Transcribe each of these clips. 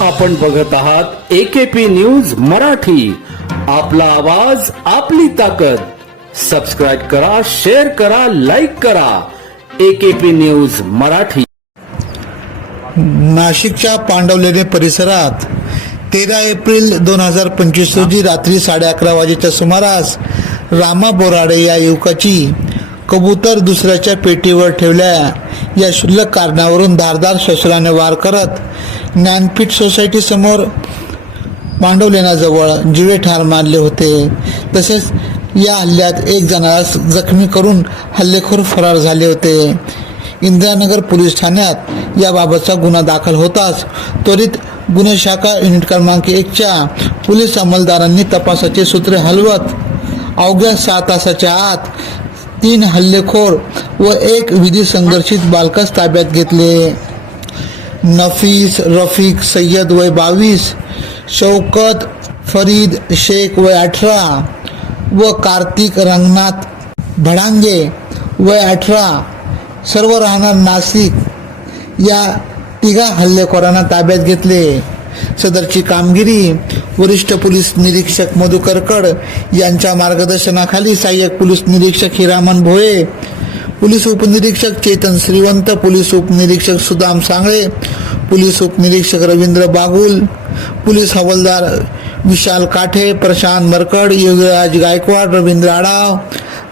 आपण बघत आहात एकेपी न्यूज मराठी. आपला आवाज आपली ताकद. सबस्क्राईब करा शेअर करा लाईक करा. AKP news Marathi. नाशिकच्या पांडवलेणे परिसरात तेरा एप्रिल दोन हजार पंचवीस रोजी रात्री साडे अकरा वाजेच्या सुमारास रामा बोराडे या युवकाची कबूतर दुसऱ्याच्या पेटीवर ठेवल्या. या क्षुल्लक कारणावरून धारदार शस्त्राने वार करत ज्ञानपीठ सोसायटीसमोर समोर जिवे ठार मारले होते. तसेच या हल्ल्यात एक जणास जखमी करून हल्लेखोर फरार झाले होते. इंदिरानगर पोलीस ठाण्यात याबाबतचा गुन्हा दाखल होताच त्वरित गुन्हे शाखा युनिट क्रमांक एकच्या पोलीस अंमलदारांनी तपासाचे सूत्रे हलवत अवघ्या सहा तासाच्या आत तीन हल्लेखोर व एक विधी संघर्षित बालकास ताब्यात घेतले. नफीस रफीक सय्यद वय बावीस शौकत फरीद शेख वय अठरा व कार्तिक रंगनाथ भडांगे वय अठरा. सर्व राहणार नाशिक. या तिघा हल्लेखोरांना ताब्यात घेतले. सदरची कामगिरी वरिष्ठ पोलीस निरीक्षक मधुकरकड यांच्या मार्गदर्शनाखाली सहाय्यक पोलीस निरीक्षक हिरामन भोये पोलीस उपनिरीक्षक चेतन श्रीवंत, पोलीस उपनिरीक्षक सुदाम सांगळे, पोलीस उपनिरीक्षक रवींद्र बागुल, पुलिस हवालदार विशाल काठे, प्रशांत मरकड, योगीराज गायकवाड, रवींद्र आडाव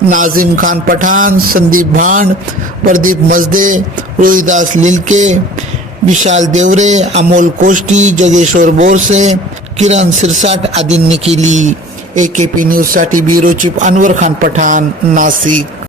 नाझिम खान पठान संदीप भांड, प्रदीप मजदे, रोहिदास लिलके, विशाल देवरे, अमोल कोष्टी, जगेश्वर बोरसे, किरण सिरसाट आदींनी केली ए के पी न्यूजसाठी ब्युरो चीफ अनवर खान पठाण, नाशिक.